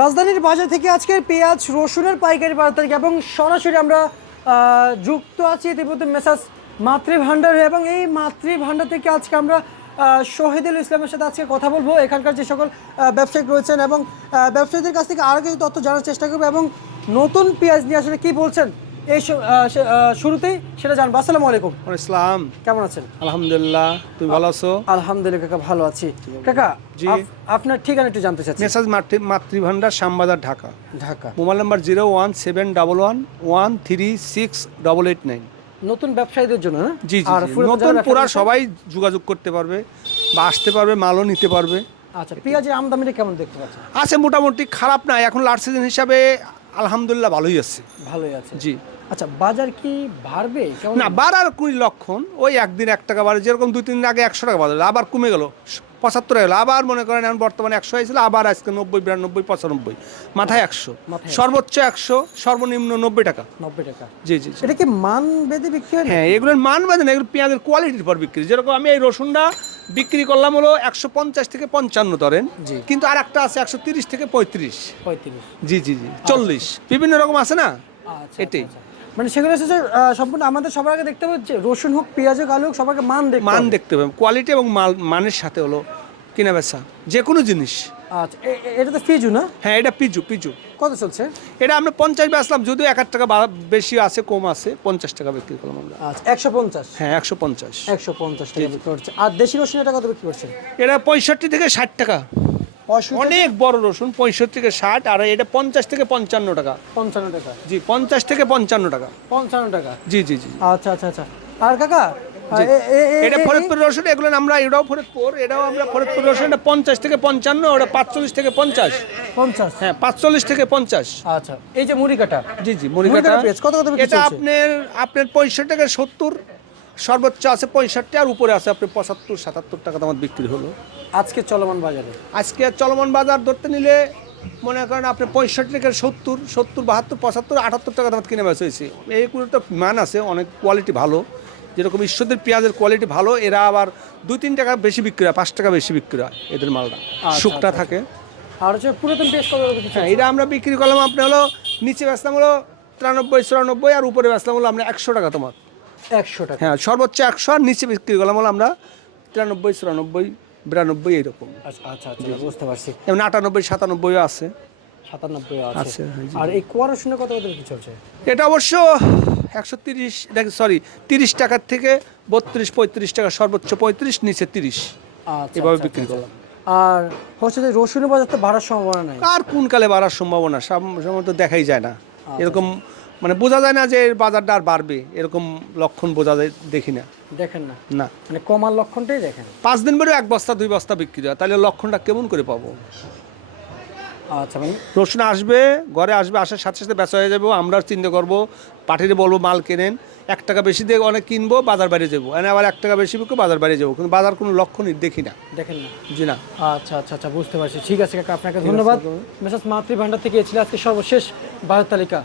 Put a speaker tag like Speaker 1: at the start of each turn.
Speaker 1: রাজধানীর বাজার থেকে আজকের পেঁয়াজ, রসুনের পাইকারি বাজার এবং সরাসরি আমরা যুক্ত আছি ইতিমধ্যে মেসাজ মাতৃভাণ্ডার এবং এই মাতৃভাণ্ডার থেকে আজকে আমরা শহীদুল ইসলামের সাথে আজকে কথা বলব। এখানকার যে সকল ব্যবসায়িক রয়েছেন এবং ব্যবসায়ীদের কাছ থেকে আরও কিছু তথ্য জানার চেষ্টা করব এবং নতুন পেঁয়াজ নিয়ে আসলে কী বলছেন এই শুরুতেই সেটা জানব। আসসালামু আলাইকুম।
Speaker 2: ইসলাম
Speaker 1: কেমন আছেন?
Speaker 2: আলহামদুলিল্লাহ তুমি ভালো আছো?
Speaker 1: আলহামদুলিল্লাহ কাকা ভালো আছি। কাকা
Speaker 2: জি।
Speaker 1: আপনার ঠিকানা একটু জানতে চাচ্ছি।
Speaker 2: মেসাজ Matri Matribhandar Shyambazar Dhaka.
Speaker 1: Dhaka.
Speaker 2: Mobile number zero one seven double one one three six double eight nine.
Speaker 1: নতুন ব্যবসায়ীদের জন্য না?
Speaker 2: জি
Speaker 1: আর
Speaker 2: নতুন পুরা সবাই যোগাযোগ করতে পারবে বা আসতে পারবে মালও নিতে পারবে।
Speaker 1: আচ্ছা পেঁয়াজের আমদানিটা কেমন দেখতে পাচ্ছেন?
Speaker 2: আছে মোটামুটি খারাপ না এখন লাস্ট সিজন হিসাবে আলহামদুলিল্লাহ ভালোই আছে।
Speaker 1: ভালোই আছে।
Speaker 2: জি।
Speaker 1: আচ্ছা বাজার কি বাড়বে?
Speaker 2: না বাড়ার কুড়ি লক্ষণ ওই একদিন এক টাকা বাড়ে যেরকম দুই তিন দিন আগে একশো টাকা বাড়লো আবার কমে গেল পঁচাত্তর গেলো আবার মনে করেন এখন বর্তমানে একশো হয়েছিল আবার আজকে নব্বই বিরানব্বই পঁচানব্বই মাথায় একশো সর্বোচ্চ একশো সর্বনিম্ন নব্বই টাকা।
Speaker 1: নব্বই টাকা।
Speaker 2: জি জি।
Speaker 1: এটা কি মান বেঁধে বিক্রি হয়
Speaker 2: হ্যাঁ এগুলোর মান বাদে না এগুলো পেঁয়াজের কোয়ালিটির পর বিক্রি। যেরকম আমি এই রসুনটা বিক্রি করলাম হলো একশো পঞ্চাশ থেকে পঞ্চান্ন ধরেন। কিন্তু আর একটা আছে একশো তিরিশ থেকে পঁয়ত্রিশ।
Speaker 1: পঁয়ত্রিশ।
Speaker 2: জি জি জি চল্লিশ। বিভিন্ন রকম আছে না?
Speaker 1: আচ্ছা
Speaker 2: এটাই।
Speaker 1: মানে সেগুলো হচ্ছে সম্পূর্ণ আমাদের সবার আগে দেখতে হবে যে রসুন হোক পেঁয়াজ হোক আলু হোক সবাইকে মান দেখতে
Speaker 2: মান দেখতে হবে। কোয়ালিটি এবং মাল মানের সাথে হলো কিনা বেচা। যে কোনো জিনিস।
Speaker 1: আচ্ছা এটা তো ফিজু না?
Speaker 2: হ্যাঁ এটা পিজু পিজু
Speaker 1: কত চলছে?
Speaker 2: এটা আমরা পঞ্চাশ বেচলাম যদিও এক টাকা বেশি আছে কম আছে পঞ্চাশ টাকা বিক্রি করলাম আমরা।
Speaker 1: আচ্ছা একশো পঞ্চাশ?
Speaker 2: হ্যাঁ একশো পঞ্চাশ।
Speaker 1: একশো পঞ্চাশ টাকা বিক্রি করছে। আর দেশি রসুন এটা কত বিক্রি করছে?
Speaker 2: এটা পঁয়ষট্টি থেকে ষাট টাকা। অনেক বড় রসুন পঁয়ষট্টি থেকে ষাট আর এটা পঞ্চাশ থেকে পঞ্চান্ন টাকা।
Speaker 1: পঞ্চান্ন টাকা।
Speaker 2: জি পঞ্চাশ থেকে পঞ্চান্ন টাকা।
Speaker 1: পঞ্চান্ন টাকা।
Speaker 2: জি জি জি।
Speaker 1: আচ্ছা আচ্ছা আচ্ছা। আর কাকা এ- এ- এ-
Speaker 2: এটা ফরিদপুর রসুন এগুলো আমরা এটাও ফরিদপুর এটাও আমরা ফরিদপুর রসুন এটা পঞ্চাশ থেকে পঞ্চান্ন ওটা পাঁচচল্লিশ থেকে পঞ্চাশ।
Speaker 1: পঞ্চাশ।
Speaker 2: হ্যাঁ পাঁচচল্লিশ থেকে পঞ্চাশ।
Speaker 1: আচ্ছা এই যে মুড়ি কাটা।
Speaker 2: জি জি
Speaker 1: মুড়ি কাটা কত কত
Speaker 2: এটা আপনার আপনার পঁয়ষট্টি থেকে সত্তর সর্বোচ্চ আছে পঁয়ষট্টি আর উপরে আছে আপনার পঁচাত্তর সাতাত্তর টাকা দাম বিক্রি হলো।
Speaker 1: আজকে চলমান বাজারে?
Speaker 2: আজকে চলমান বাজার ধরতে নিলে মনে করেন আপনি পঁয়ষট্টি টাকা সত্তর সত্তর বাহাত্তর পঁচাত্তর আটাত্তর টাকা দাম কিনে বেচা হয়েছে। এইগুলো তো মান আছে অনেক কোয়ালিটি ভালো। যেরকম ঈশ্বরদের পেঁয়াজের কোয়ালিটি ভালো এরা আবার দুই তিন টাকা বেশি বিক্রি হয় পাঁচ টাকা বেশি বিক্রি হয় এদের মালটা। শুকটা
Speaker 1: আচ্ছা,
Speaker 2: থাকে।
Speaker 1: আর হচ্ছে পুরাতন পেঁয়াজ কত
Speaker 2: হ্যাঁ? এটা আমরা বিক্রি করলাম আপনার হলো নিচে বেচলাম হলো তিরানব্বই চুরানব্বই আর উপরে বেচলাম হলো আমরা একশো টাকা তোমার।
Speaker 1: একশো টাকা।
Speaker 2: হ্যাঁ সর্বোচ্চ একশো আর নিচে বিক্রি করলাম হলো আমরা তিরানব্বই চুরানব্বই বিরানব্বই এইরকম।
Speaker 1: আচ্ছা আচ্ছা আচ্ছা বুঝতে পারছি।
Speaker 2: যেমন আটানব্বই সাতানব্বইও আছে।
Speaker 1: সাতানব্বই আছে।
Speaker 2: হ্যাঁ।
Speaker 1: আর এই কুয়া কত কত চলছে?
Speaker 2: এটা অবশ্য একশো তিরিশ সরি তিরিশ টাকার থেকে বত্রিশ পঁয়ত্রিশ টাকা সর্বোচ্চ পঁয়ত্রিশ নিচে তিরিশ।
Speaker 1: আচ্ছা
Speaker 2: এভাবে বিক্রি করলাম
Speaker 1: আর হচ্ছে যে রসুনের বাজার তো বাড়ার সম্ভাবনা নাই?
Speaker 2: আর কোন কালে বাড়ার সম্ভাবনা? সাম- সম্ভবত দেখাই যায় না। এরকম মানে বোঝা যায় না যে এর বাজারটা আর বাড়বে এরকম লক্ষণ বোঝা যায় দেখি না।
Speaker 1: দেখেন না?
Speaker 2: না।
Speaker 1: মানে কমার লক্ষণটাই দেখেন?
Speaker 2: পাঁচ দিন পরে এক বস্তা দুই বস্তা বিক্রি হয় তাহলে লক্ষণটা কেমন করে পাবো?
Speaker 1: আচ্ছা মানে
Speaker 2: রসুন আসবে ঘরে আসবে আসার সাথে সাথে বেচা হয়ে যাব আমরা চিন্তা করব পাঠিয়ে বলব মাল কেনেন এক টাকা বেশি দিয়ে অনেক কিনবো বাজার বাইরে যাব। এনে আবার এক টাকা বেশি বিকো বাজার বাইরে যাব কিন্তু বাজার কোনো লক্ষণই দেখি না।
Speaker 1: দেখেন না?
Speaker 2: জি না।
Speaker 1: আচ্ছা আচ্ছা আচ্ছা বুঝতে পারছি। ঠিক আছে কাকা আপনাকে ধন্যবাদ। মেসাজ মাতৃ ভান্ডার থেকে এসেছিল আজকে সর্বশেষ বাজার তালিকা।